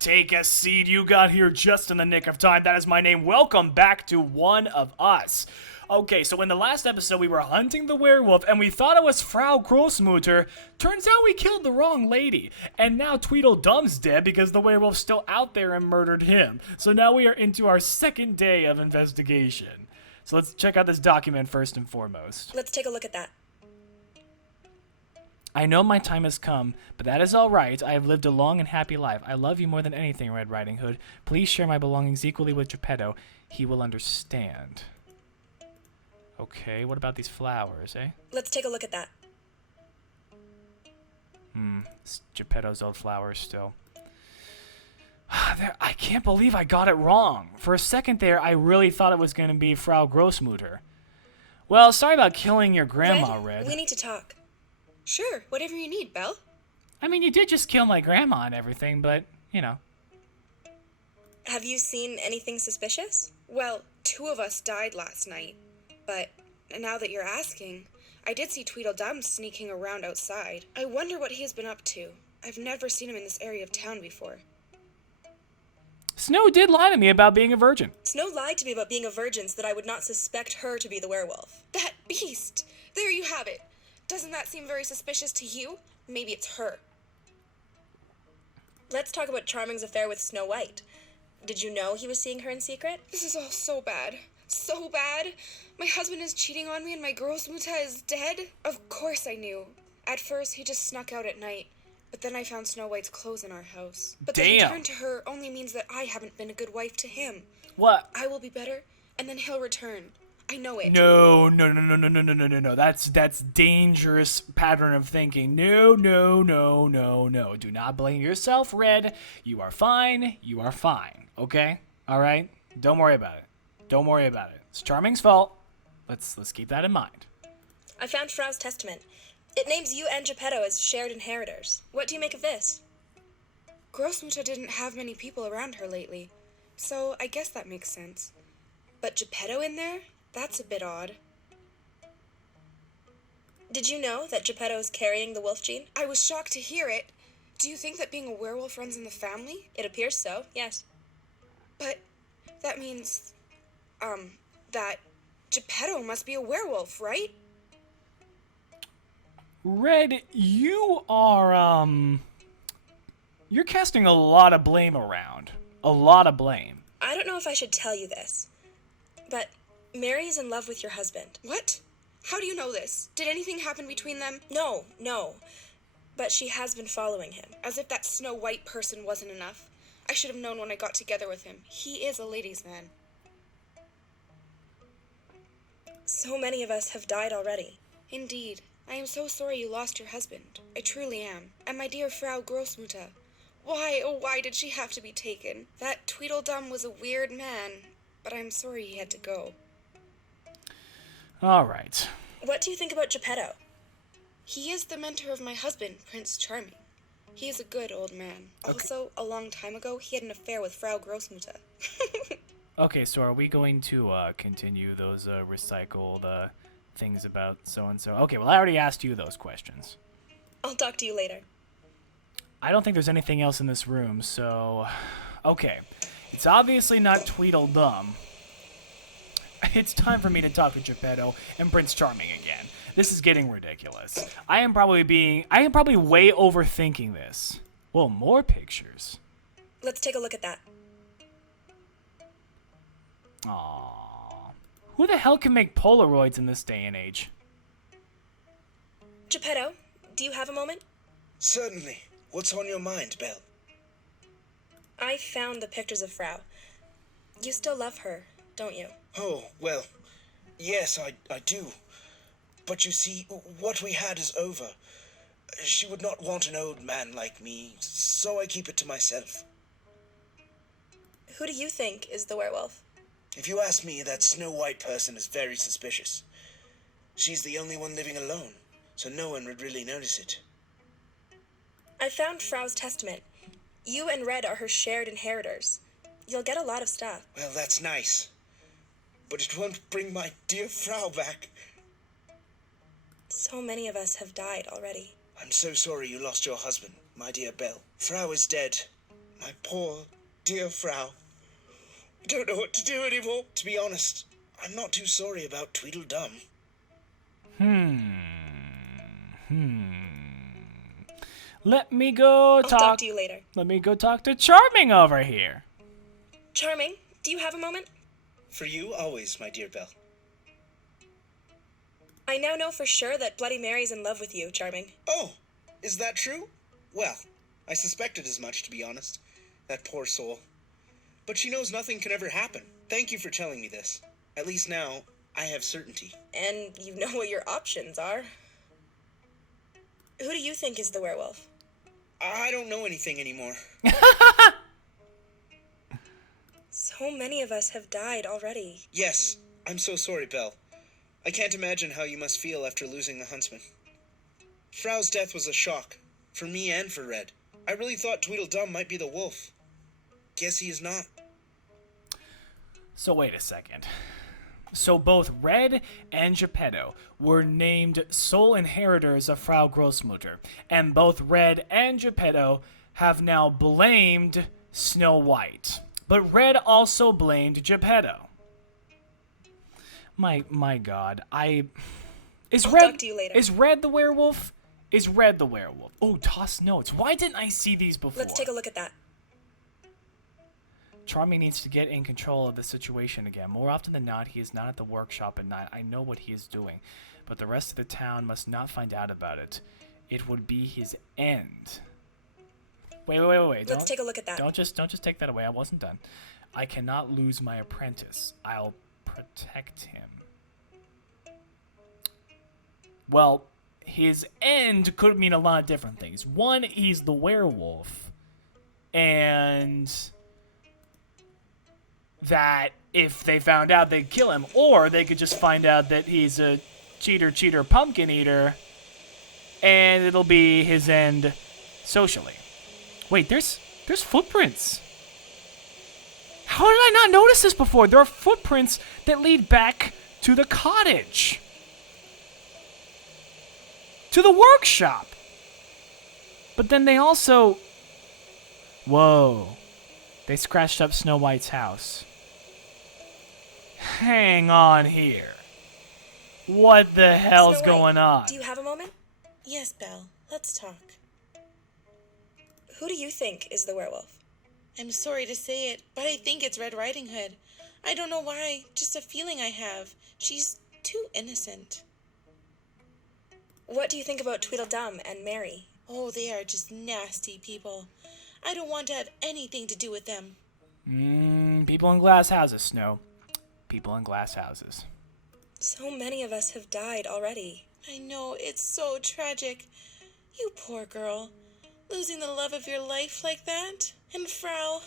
Take a seat. You got here just in the nick of time. That is my name. Welcome back to One of Us. Okay, so in the last episode, we were hunting the werewolf, and we thought it was Frau Grossmutter. Turns out we killed the wrong lady. And now Tweedledum's dead because the werewolf's still out there and murdered him. So now we are into our second day of investigation. So let's check out this document first and foremost. Let's take a look at that. I know my time has come, but that is all right. I have lived a long and happy life. I love you more than anything, Red Riding Hood. Please share my belongings equally with Geppetto. He will understand. Okay, what about these flowers, eh? Let's take a look at that. It's Geppetto's old flowers still. I can't believe I got it wrong. For a second there, I really thought it was going to be Frau Grossmutter. Well, sorry about killing your grandma, Red. We need to talk. Sure, whatever you need, Belle. I mean, you did just kill my grandma and everything, but, you know. Have you seen anything suspicious? Well, 2 of us died last night. But now that you're asking, I did see Tweedledum sneaking around outside. I wonder what he has been up to. I've never seen him in this area of town before. Snow did lie to me about being a virgin. Snow lied to me about being a virgin so that I would not suspect her to be the werewolf. That beast! There you have it. Doesn't that seem very suspicious to you? Maybe it's her. Let's talk about Charming's affair with Snow White. Did you know he was seeing her in secret? This is all so bad. So bad. My husband is cheating on me and my Grossmutter is dead. Of course I knew. At first, he just snuck out at night. But then I found Snow White's clothes in our house. But the return to her only means that I haven't been a good wife to him. What? I will be better, and then he'll return. I know it. No. That's dangerous pattern of thinking. No. Do not blame yourself, Red. You are fine. Okay? All right? Don't worry about it. It's Charming's fault. Let's keep that in mind. I found Frau's testament. It names you and Geppetto as shared inheritors. What do you make of this? Grossmutter didn't have many people around her lately, so I guess that makes sense. But Geppetto in there? That's a bit odd. Did you know that Geppetto is carrying the wolf gene? I was shocked to hear it. Do you think that being a werewolf runs in the family? It appears so, yes. But that means, that Geppetto must be a werewolf, right? Red, you are, you're casting a lot of blame around. A lot of blame. I don't know if I should tell you this, but Mary is in love with your husband. What? How do you know this? Did anything happen between them? No. But she has been following him. As if that Snow White person wasn't enough. I should have known when I got together with him. He is a ladies' man. So many of us have died already. Indeed. I am so sorry you lost your husband. I truly am. And my dear Frau Grossmutter. Why, oh why did she have to be taken? That Tweedledum was a weird man, but I'm sorry he had to go. All right. What do you think about Geppetto? He is the mentor of my husband, Prince Charming. He is a good old man. Okay. Also, a long time ago, he had an affair with Frau Grossmutter. Okay, so are we going to continue those recycled things about so-and-so? Okay, well, I already asked you those questions. I'll talk to you later. I don't think there's anything else in this room, so... Okay, it's obviously not Tweedledum. It's time for me to talk to Geppetto and Prince Charming again. This is getting ridiculous. I am probably way overthinking this. Well, more pictures. Let's take a look at that. Aww. Who the hell can make Polaroids in this day and age? Geppetto, do you have a moment? Certainly. What's on your mind, Belle? I found the pictures of Frau. You still love her, don't you? Oh, well, yes, I do. But you see, what we had is over. She would not want an old man like me, so I keep it to myself. Who do you think is the werewolf? If you ask me, that Snow White person is very suspicious. She's the only one living alone, so no one would really notice it. I found Frau's testament. You and Red are her shared inheritors. You'll get a lot of stuff. Well, that's nice. But it won't bring my dear Frau back. So many of us have died already. I'm so sorry you lost your husband, my dear Belle. Frau is dead. My poor, dear Frau. I don't know what to do anymore. To be honest, I'm not too sorry about Tweedledum. Let me go I'll talk to you later. Let me go talk to Charming over here. Charming, do you have a moment? For you, always, my dear Belle. I now know for sure that Bloody Mary's in love with you, Charming. Oh, is that true? Well, I suspected as much, to be honest. That poor soul. But she knows nothing can ever happen. Thank you for telling me this. At least now, I have certainty. And you know what your options are. Who do you think is the werewolf? I don't know anything anymore. So many of us have died already. Yes, I'm so sorry, Belle. I can't imagine how you must feel after losing the huntsman. Frau's death was a shock, for me and for Red. I really thought Tweedledum might be the wolf. Guess he is not. So wait a second. So both Red and Geppetto were named sole inheritors of Frau Grossmutter, and both Red and Geppetto have now blamed Snow White. But Red also blamed Geppetto. My God, I'll Red talk to you later. Is Red the werewolf? Is Red the werewolf? Oh, toss notes. Why didn't I see these before? Let's take a look at that. Charming needs to get in control of the situation again. More often than not, he is not at the workshop at night. I know what he is doing, but the rest of the town must not find out about it. It would be his end. Wait. Let's take a look at that. Don't just take that away. I wasn't done. I cannot lose my apprentice. I'll protect him. Well, his end could mean a lot of different things. One, he's the werewolf, and that if they found out, they'd kill him. Or they could just find out that he's a cheater, pumpkin eater, and it'll be his end socially. Wait, there's footprints. How did I not notice this before? There are footprints that lead back to the cottage. To the workshop. But then they also... Whoa. They scratched up Snow White's house. Hang on here. What the hell's Snow White, going on? Do you have a moment? Yes, Belle. Let's talk. Who do you think is the werewolf? I'm sorry to say it, but I think it's Red Riding Hood. I don't know why, just a feeling I have. She's too innocent. What do you think about Tweedledum and Mary? Oh, they are just nasty people. I don't want to have anything to do with them. People in glass houses, Snow. People in glass houses. So many of us have died already. I know, it's so tragic. You poor girl. Losing the love of your life like that. And Frau,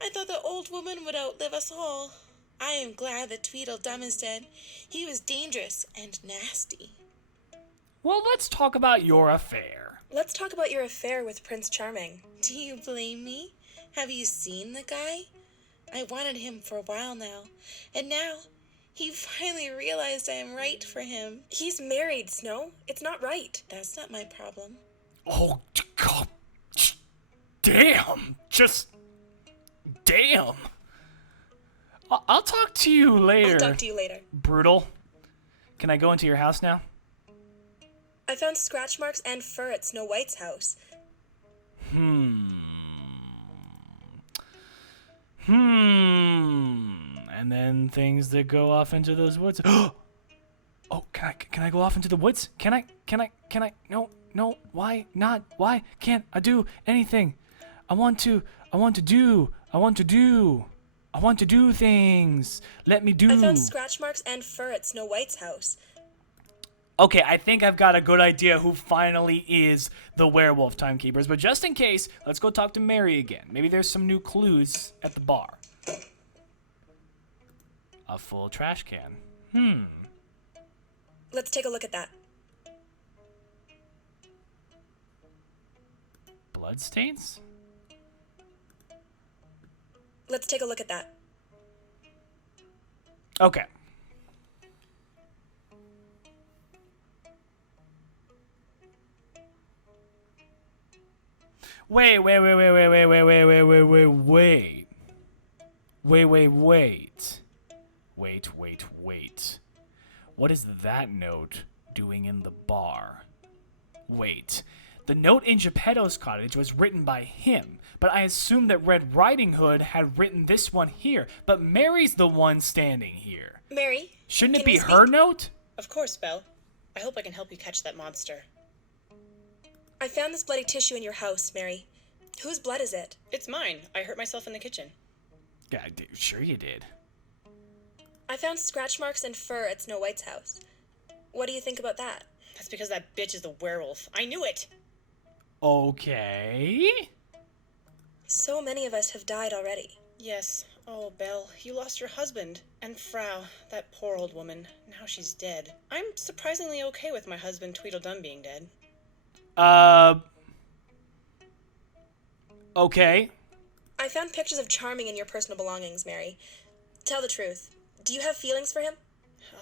I thought the old woman would outlive us all. I am glad that Tweedledum is dead. He was dangerous and nasty. Well, let's talk about your affair. Let's talk about your affair with Prince Charming. Do you blame me? Have you seen the guy? I wanted him for a while now. And now, he finally realized I am right for him. He's married, Snow. It's not right. That's not my problem. Oh, God. Damn. Just... Damn. I'll talk to you later. I'll talk to you later. Brutal. Can I go into your house now? I found scratch marks and fur at Snow White's house. And then things that go off into those woods. Oh, can I go off into the woods? Can I? No, why not? Why can't I do anything? I want to do things. Let me do. I found scratch marks and fur at Snow White's house. Okay, I think I've got a good idea who finally is the werewolf, Timekeepers. But just in case, let's go talk to Mary again. Maybe there's some new clues at the bar. A full trash can. Let's take a look at that. Bloodstains? Let's take a look at that. Okay. Wait. Wait. What is that note doing in the bar? Wait. The note in Geppetto's cottage was written by him, but I assume that Red Riding Hood had written this one here, but Mary's the one standing here. Mary? Shouldn't it can be we her speak? note? Of course, Belle. I hope I can help you catch that monster. I found this bloody tissue in your house, Mary. Whose blood is it? It's mine. I hurt myself in the kitchen. Yeah, sure you did. I found scratch marks and fur at Snow White's house. What do you think about that? That's because that bitch is the werewolf. I knew it! Okay. So many of us have died already. Yes. Oh, Belle, you lost your husband. And Frau, that poor old woman. Now she's dead. I'm surprisingly okay with my husband Tweedledum being dead. Okay. I found pictures of Charming in your personal belongings, Mary. Tell the truth. Do you have feelings for him?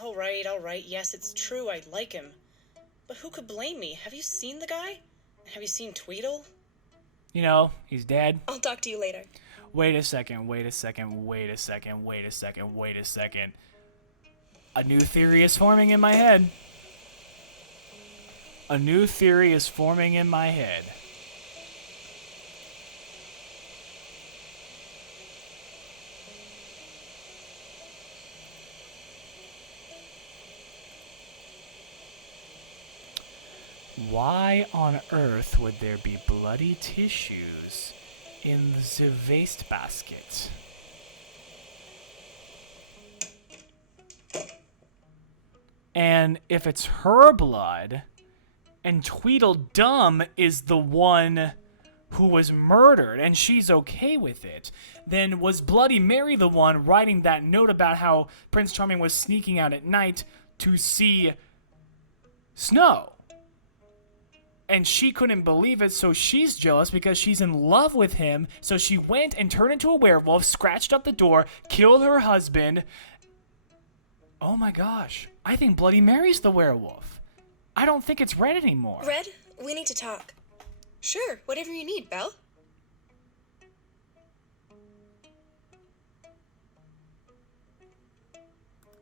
All right. Yes, it's true. I like him. But who could blame me? Have you seen the guy? Have you seen Tweedle? You know, he's dead. I'll talk to you later. Wait a second. A new theory is forming in my head. Why on earth would there be bloody tissues in the wastebasket? And if it's her blood, and Tweedledum is the one who was murdered, and she's okay with it, then was Bloody Mary the one writing that note about how Prince Charming was sneaking out at night to see Snow? And she couldn't believe it, so she's jealous because she's in love with him. So she went and turned into a werewolf, scratched up the door, killed her husband. Oh my gosh. I think Bloody Mary's the werewolf. I don't think it's Red anymore. Red, we need to talk. Sure, whatever you need, Belle.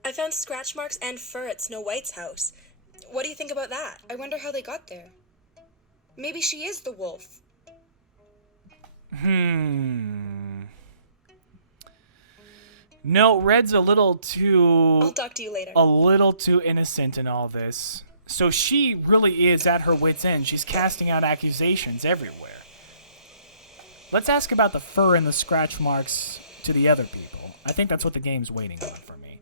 I found scratch marks and fur at Snow White's house. What do you think about that? I wonder how they got there. Maybe she is the wolf. No, Red's a little too... I'll talk to you later. A little too innocent in all this. So she really is at her wit's end. She's casting out accusations everywhere. Let's ask about the fur and the scratch marks to the other people. I think that's what the game's waiting on for me.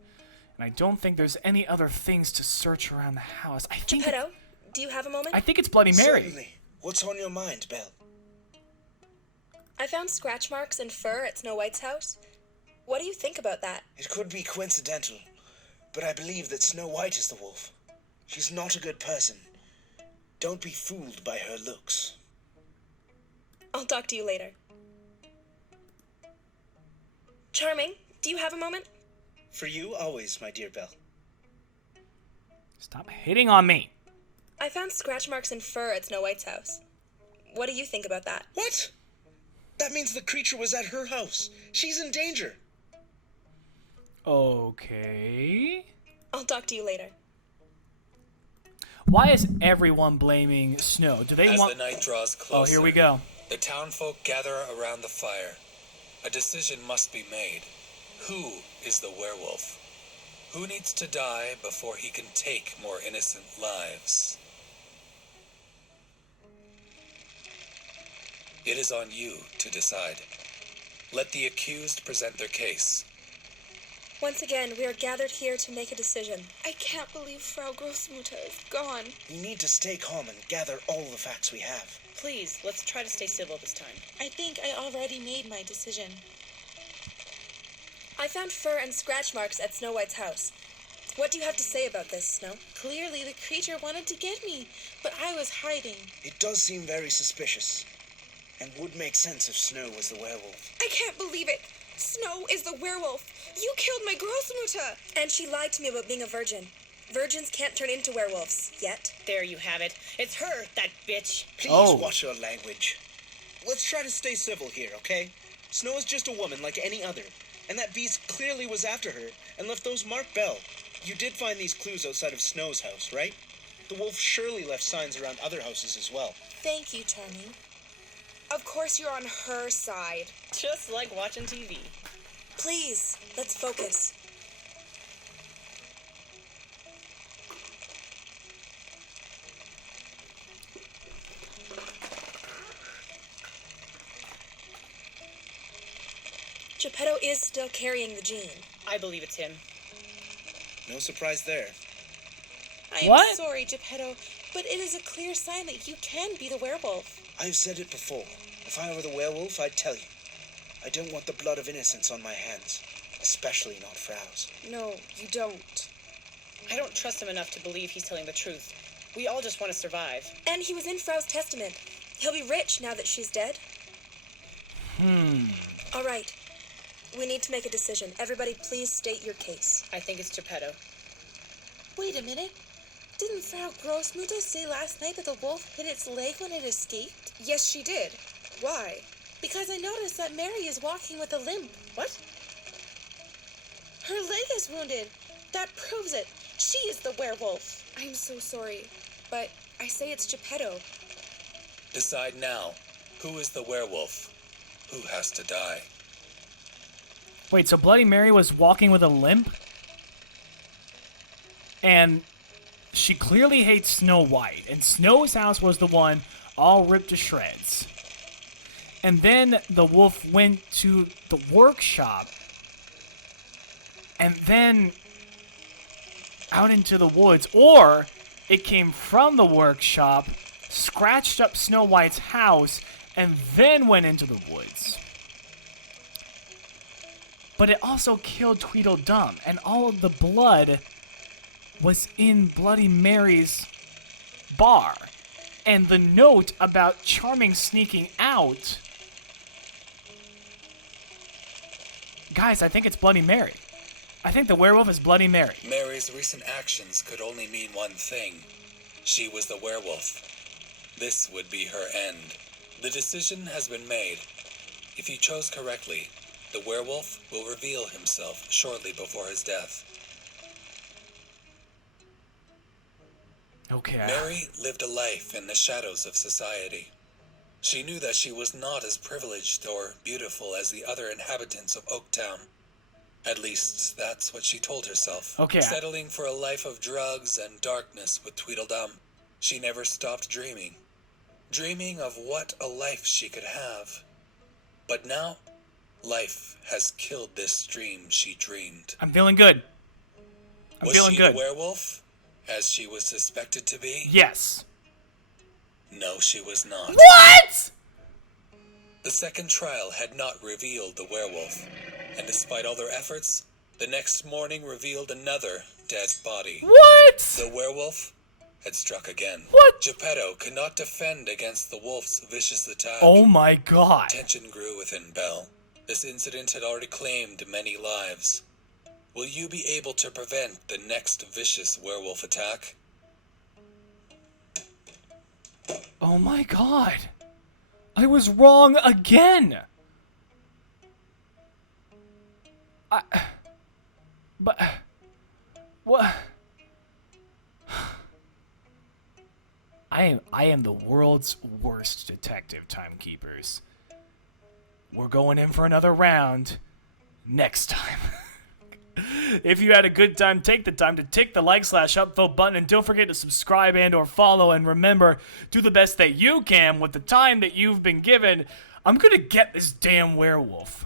And I don't think there's any other things to search around the house. Geppetto, do you have a moment? I think it's Bloody Mary. Certainly. What's on your mind, Belle? I found scratch marks and fur at Snow White's house. What do you think about that? It could be coincidental, but I believe that Snow White is the wolf. She's not a good person. Don't be fooled by her looks. I'll talk to you later. Charming, do you have a moment? For you, always, my dear Belle. Stop hitting on me. I found scratch marks and fur at Snow White's house. What do you think about that? What? That means the creature was at her house. She's in danger. Okay. I'll talk to you later. Why is everyone blaming Snow? Do they As want... the night draws closer, Oh, here we go. the townfolk gather around the fire. A decision must be made. Who is the werewolf? Who needs to die before he can take more innocent lives? It is on you to decide. Let the accused present their case. Once again, we are gathered here to make a decision. I can't believe Frau Großmutter is gone. We need to stay calm and gather all the facts we have. Please, let's try to stay civil this time. I think I already made my decision. I found fur and scratch marks at Snow White's house. What do you have to say about this, Snow? Clearly, the creature wanted to get me, but I was hiding. It does seem very suspicious, and would make sense if Snow was the werewolf. I can't believe it. Snow is the werewolf. You killed my Großmutter. And she lied to me about being a virgin. Virgins can't turn into werewolves, yet. There you have it. It's her, that bitch. Please Oh. watch your language. let's try to stay civil here, okay? Snow is just a woman like any other, and that beast clearly was after her and left those marked. Belle, you did find these clues outside of Snow's house, right? The wolf surely left signs around other houses as well. Thank you, Charming. Of course you're on her side. Just like watching TV. Please, let's focus. Geppetto is still carrying the gene. I believe it's him. No surprise there. I am What? sorry, Geppetto, but it is a clear sign that you can be the werewolf. I've said it before. If I were the werewolf, I'd tell you. I don't want the blood of innocence on my hands, especially not Frau's. No, you don't. I don't trust him enough to believe he's telling the truth. We all just want to survive. And he was in Frau's testament. He'll be rich now that she's dead. All right. We need to make a decision. Everybody, please state your case. I think it's Geppetto. Wait a minute. Didn't Frau Grossmutter say last night that the wolf hit its leg when it escaped? Yes, she did. Why? Because I noticed that Mary is walking with a limp. What? Her leg is wounded. That proves it. She is the werewolf. I'm so sorry, but I say it's Geppetto. Decide now. Who is the werewolf? Who has to die? Wait, so Bloody Mary was walking with a limp? And she clearly hates Snow White. And Snow's house was the one all ripped to shreds. And then the wolf went to the workshop. And then out into the woods. Or it came from the workshop, scratched up Snow White's house, and then went into the woods. But it also killed Tweedledum, and all of the blood was in Bloody Mary's bar. And the note about Charming sneaking out... Guys, I think it's Bloody Mary. I think the werewolf is Bloody Mary. Mary's recent actions could only mean one thing. She was the werewolf. This would be her end. The decision has been made. If you chose correctly, the werewolf will reveal himself shortly before his death. Okay. Mary lived a life in the shadows of society. She knew that she was not as privileged or beautiful as the other inhabitants of Oaktown. At least, that's what she told herself. Okay. Settling for a life of drugs and darkness with Tweedledum, she never stopped dreaming. Dreaming of what a life she could have. But now, life has killed this dream she dreamed. I'm feeling good. I'm feeling good. Was she the werewolf, as she was suspected to be? Yes. No, she was not. What?! The second trial had not revealed the werewolf, and despite all their efforts, the next morning revealed another dead body. What?! The werewolf had struck again. What? Geppetto could not defend against the wolf's vicious attack. Oh my god. Tension grew within Belle. This incident had already claimed many lives. Will you be able to prevent the next vicious werewolf attack? Oh my god. I was wrong again. But what? I am the world's worst detective, Timekeepers. We're going in for another round next time. If you had a good time, take the time to tick the like/upvote button, and don't forget to subscribe and or follow, and remember, do the best that you can with the time that you've been given. I'm gonna get this damn werewolf.